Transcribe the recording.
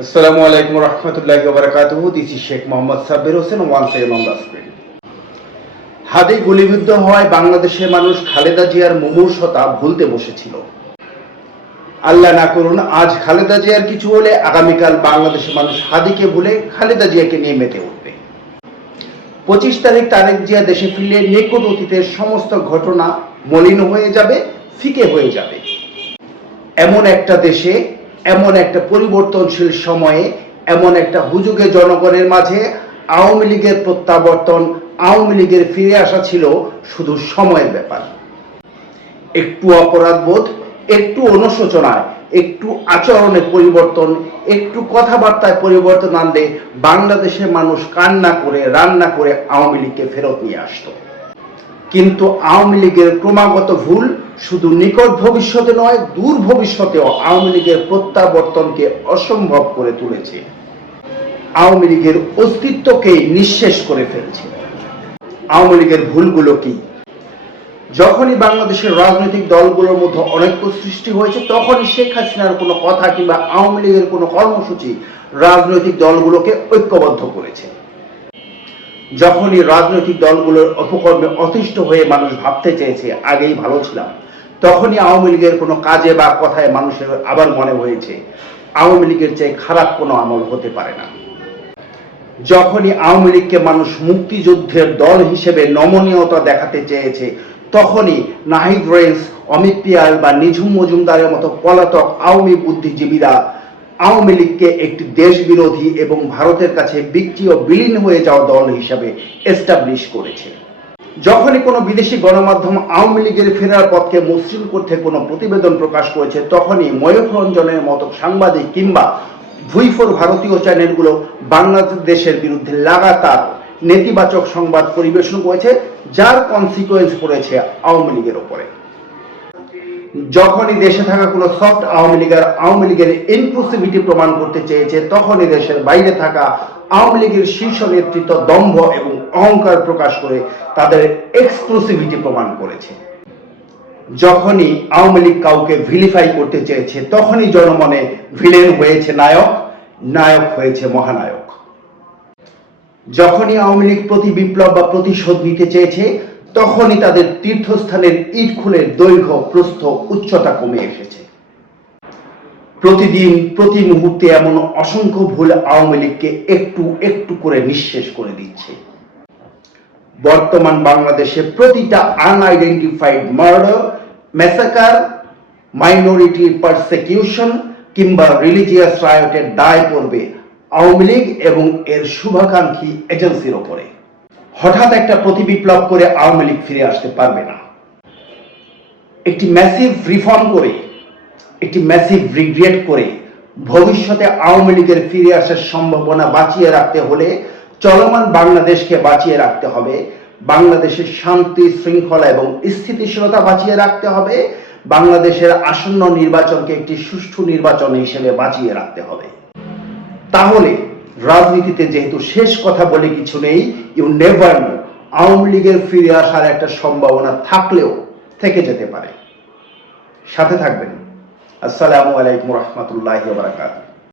Assalamu alaikum warahmatullahi wabarakatuh. This is Sheikh Mohammad Sabir Hossain once again on the screen. হাদে গুলিবিদ্ধ হওয়ায় বাংলাদেশের মানুষ খালেদা জিয়ার মুমূর্ষতা ভুলতে বসেছিল। আল্লাহ না করুন আজ খালেদা জিয়ার কিছু হলে আগামীকাল বাংলাদেশের মানুষ হাদিকে ভুলে খালেদা জিয়াকে নিয়ে মেতে উঠবে। 25 তারিখ তারেক জিয়া দেশে ফিরলে নিকট অতীতের সমস্ত ঘটনা মলিন হয়ে যাবে, ফিকে হয়ে যাবে। এমন একটা দেশে, এমন একটা পরিবর্তনশীল সময়ে, এমন একটা হুজুগে জনগণের মাঝে আওয়ামী লীগের প্রত্যাবর্তন, আওয়ামী লীগের ফিরে আসা ছিল শুধু সময়ের ব্যাপার। একটু অপরাধবোধ, একটু অনুশোচনায়, একটু আচরণের পরিবর্তন, একটু কথাবার্তায় পরিবর্তন আনলে বাংলাদেশের মানুষ কান্না করে রান্না করে আওয়ামী লীগকে ফেরত নিয়ে আসতো। কিন্তু আওয়ামী লীগের ক্রমাগত ভুল শুধু নিকট ভবিষ্যতে নয়, দূর ভবিষ্যতেও আওয়ামী লীগের প্রত্যাবর্তনকে অসম্ভব করে তুলেছে, আওয়ামী লীগের অস্তিত্বকে নিঃশেষ করে ফেলছে। আওয়ামী লীগের ভুলগুলো কি? যখনই বাংলাদেশের রাজনৈতিক দলগুলোর মধ্যে অনৈক্য সৃষ্টি হয়েছে, তখনই শেখ হাসিনার কোনো কথা কিংবা আওয়ামী লীগের কোনো কর্মসূচি রাজনৈতিক দলগুলোকে ঐক্যবদ্ধ করেছে। যখনই রাজনৈতিক দলগুলোর অপকর্মে অতিষ্ঠ হয়ে মানুষ ভাবতে চেয়েছে আগেই ভালো ছিলাম, তখনই আওয়ামী লীগের কোনো কাজে বা কথায় মানুষের আবার মনে হয়েছে আওয়ামী লীগের চেয়ে খারাপ কোনো আমল হতে পারে না। যখনই আওয়ামী লীগকে মানুষ মুক্তিযুদ্ধের দল হিসেবে নমনীয়তা দেখাতে চেয়েছে, তখনই নাহিদ রেঞ্জ, অমিত পিয়াল বা নিঝুম মজুমদারের মতো পলাতক আওয়ামী বুদ্ধিজীবীরা আওয়ামী লীগকে একটি দেশ বিরোধী এবং ভারতের কাছে বিক্রি ও বিলীন হয়ে যাওয়া দল হিসাবে এস্টাবলিশ করেছে। যখনই কোনো বিদেশি গণমাধ্যম আওয়ামী লীগের ফেরার পথকে মসৃণ করতে কোনো প্রতিবেদন প্রকাশ করেছে, তখনই ময়ূখ রঞ্জনের মতো সাংবাদিক কিংবা ভুইফোর ভারতীয় চ্যানেলগুলো বাংলাদেশের বিরুদ্ধে লাগাতার নেতিবাচক সংবাদ পরিবেশন করেছে, যার কনসিকুয়েন্স পড়েছে আওয়ামী লীগের ওপরে। যখনই দেশে থাকা কোনো সফট আওয়ামী লীগের ইনক্লুসিভিটি প্রমাণ করতে চেয়েছে, তখনই দেশের বাইরে থাকা আওয়ামী লীগের শীর্ষ নেতৃত্ব দম্ভ এবং অহংকার প্রকাশ করে তাদের এক্সক্লুসিভিটি প্রমাণ করেছে। যখনই আওয়ামী লীগ কাউকে ভিলিফাই করতে চেয়েছে, তখনই জনমনে ভিলেন হয়েছে নায়ক, নায়ক হয়েছে মহানায়ক। যখনই আওয়ামী লীগ প্রতি বিপ্লব বা প্রতিশোধ নিতে চেয়েছে, তখনই তাদের তীর্থস্থানের ইট খুলের দৈর্ঘ্য, প্রস্থ, উচ্চতা কমে এসেছে। প্রতিদিন প্রতি মুহূর্তে এমন অসংখ্য ভুল আওয়ামী লীগকে একটু একটু করে নিঃশেষ করে দিচ্ছে। বর্তমান বাংলাদেশে প্রতিটা unidentified murder, massacre, minority persecution কিংবা রিলিজিয়াস রায়টের দায় পড়বে আওয়ামী লীগ এবং এর শুভাকাঙ্ক্ষী এজেন্সির ওপরে। হঠাৎ একটা প্রতিবিপ্লব করে আওয়ামী লীগ ফিরে আসতে পারবে না। একটি ম্যাসিভ রিফর্ম করে, একটি ম্যাসিভ রিগ্রেট করে ভবিষ্যতে আওয়ামী লীগের ফিরে আসার সম্ভাবনা বাঁচিয়ে রাখতে হলে চলমান বাংলাদেশকে বাঁচিয়ে রাখতে হবে, বাংলাদেশের শান্তি শৃঙ্খলা এবং স্থিতিশীলতা বাঁচিয়ে রাখতে হবে, বাংলাদেশের আসন্ন নির্বাচনকে একটি সুষ্ঠু নির্বাচন হিসেবে বাঁচিয়ে রাখতে হবে। তাহলে রাজনীতিতে যেহেতু শেষ কথা বলে কিছু নেই, ইউ নেভার নো, আওয়ামী লীগের ফিরে আসার একটা সম্ভাবনা থাকলেও থেকে যেতে পারে। সাথে থাকবেন। আসসালামু আলাইকুম রহমতুল্লাহি ওয়া বারাকাতুহু।